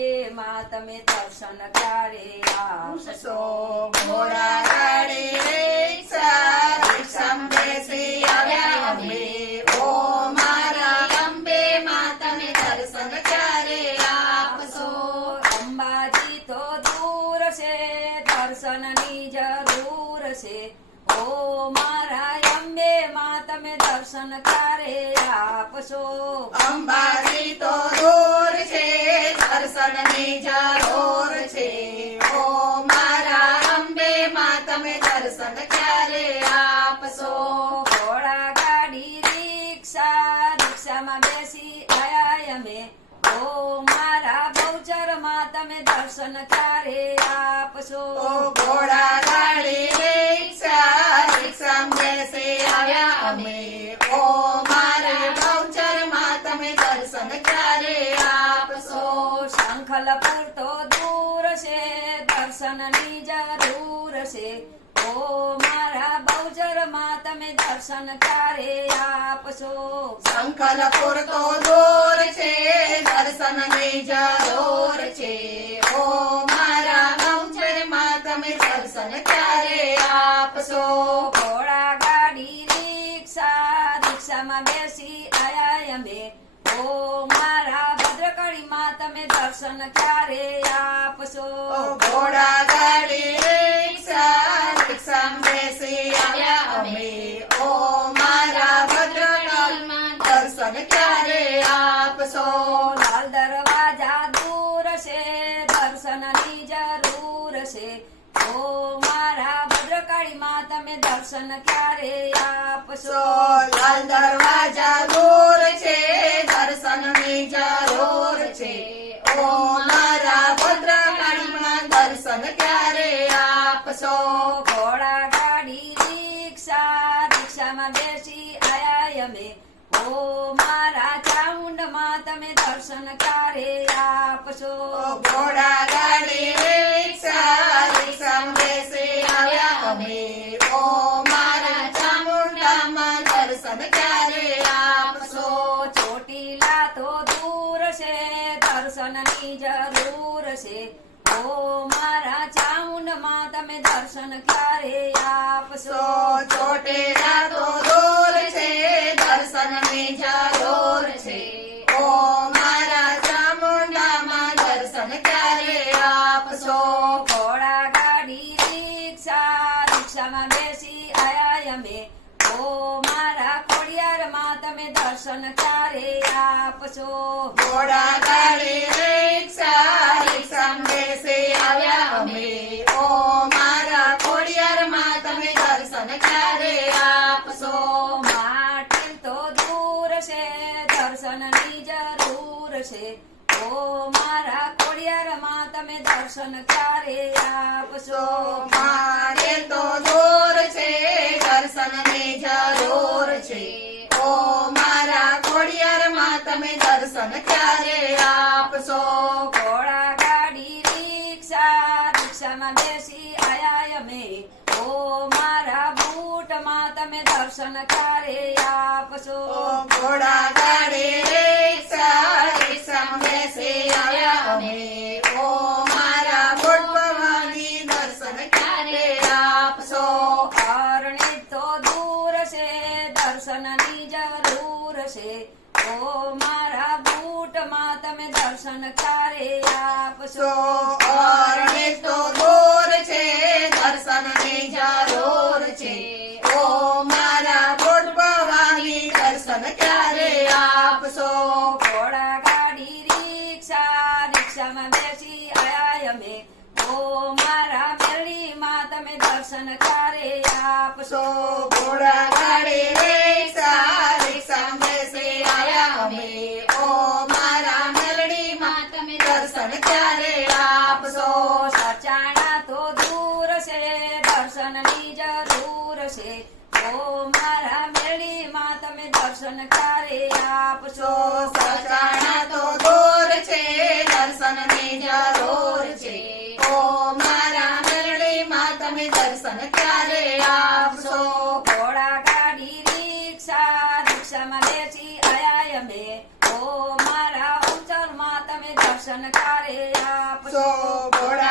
અંબે માં તમે દર્શન કરે આપશો ઘોડા ગાડી રિક્ષા રિક્ષામાં બેસી ઓ મારા અંબે માં તમે દર્શન કરે આપશો અંબાજી તો દૂર છે દર્શનની જરૂર છે. ઓ મારા અંબે માં તમે દર્શન કરે આપશો. અંબાજી તો દૂર છે દર્શનની જરૂર છે. ઓ મારા અંબે માં તમે દર્શન ક્યારે આપશો? ઘોડા ગાડી રિક્ષા રિક્ષામાં બેસી આયા અમે. ઓ મારા બહુચરમાં તમે દર્શન ક્યારે આપશો. ઘોડા ગાડી રિક્ષા આવ્યા ઓ મારે ભાવચરમાં તમે દર્શન ક્યારે આપશો? શંખલપુર તો દૂર છે દર્શનની જરૂર છે. ઓ મારા બહુચરમાં તમે દર્શન ક્યારે આપશો? સંકલપુર તો દૂર છે દર્શનની જરૂર બેસી આયા અમે ઓ મારા ભદ્રકાળી માં તમે દર્શન ક્યારે આપશો? ઘોડા ગાડી રિક્ષા રિક્ષામાં બેસી આવ્યા અમે. ઓ મારા ભદ્રકાળમાં દર્શન ક્યારે આપશો? લાલ દરવાજા દૂર છે દર્શનની જરૂર છે. ઓ મારા ભદ્રકાળી માં તમે દર્શન ક્યારે આપશો? લાલ દરવાજા દૂર છે દર્શનની જરૂર છે ઓ મારા ભદ્રકાળીમાં દર્શન ક્યારે આપશો ગાડી રિક્ષા બેસી આયા અમે. ઓ મારા ચામુંડમાં તમે દર્શન કરે આપશો? ઘોડા ગાડી રિક્ષા રિક્ષામાં બેસી આવ્યા અમે. ઓ મારા ચામુંડામાં દર્શન ક્યારે આપશો? ચોટીલા તો દૂર છે દર્શનની જરૂર છે. ઓ મારા ચામુંડમાં તમે દર્શન ક્યારે આપશો? સો ચોટેલા તો દોર છે દર્શનની જરૂર છે. ઓ મારા ચામુંડામાં દર્શન ક્યારે આપશો? ઘોડા ગાડી રિક્ષા રિક્ષામાં બેસી આયા અમે. ઓ મારા ખોડિયાર માં તમે દર્શન ક્યારે આપશો? ઘોડા ગાડી આવ્યા અમે. ઓ મારા ખોડિયારમાં તમે દર્શન ક્યારે આપશો? માટી તો દૂર છે દર્શનની જરૂર છે. ઓ મારા ખોડિયાર માં તમે દર્શન ક્યારે આપશો? મારે તો દૂર છે દર્શનની જરૂર છે. ઓ મારા ખોડિયારમાં તમે દર્શન ક્યારે આપશો ઘોડા ગાડી રિક્ષા રિક્ષામાં બેસી આયા અમે ઓ મારા બૂટમાં તમે દર્શન કરે આપશો ઘોડા ગાડી અમે. ઓ મારા ગોઠવવાની દર્શન ક્યારે આપશો અરણે તો દૂર છે દર્શનની જરૂર છે. ઓ મારા બૂટમાં તમે દર્શન કરે આપશો આપશો ઘોડા ગાડી રિક્ષા રિક્ષામાં બેસી આયા અમે ઓ મારા મેળી માં તમે દર્શન ક્યારે આપશો સો ઘોડા ગાડી રિક્ષા રિક્ષામાં બેસી આવ્યા અમે ઓ મારા મેલડીમાં તમે દર્શન ક્યારે આપશો સચાણા તો દૂર છે દર્શનની જરૂર છે ઓ મારા મેળી માં તમે દર્શન ક્યારે આપશો સચાણા તો દોર છે દર્શનની જરૂર છે ઓ મારા મેલડીમાં તમે દર્શન ક્યારે આપશો ઘોડા ગાડી રિક્ષા રિક્ષામાં આયા અમે ઓ મારા ઉંચરમાં તમે દર્શન ક્યારે આપશો ઘોડા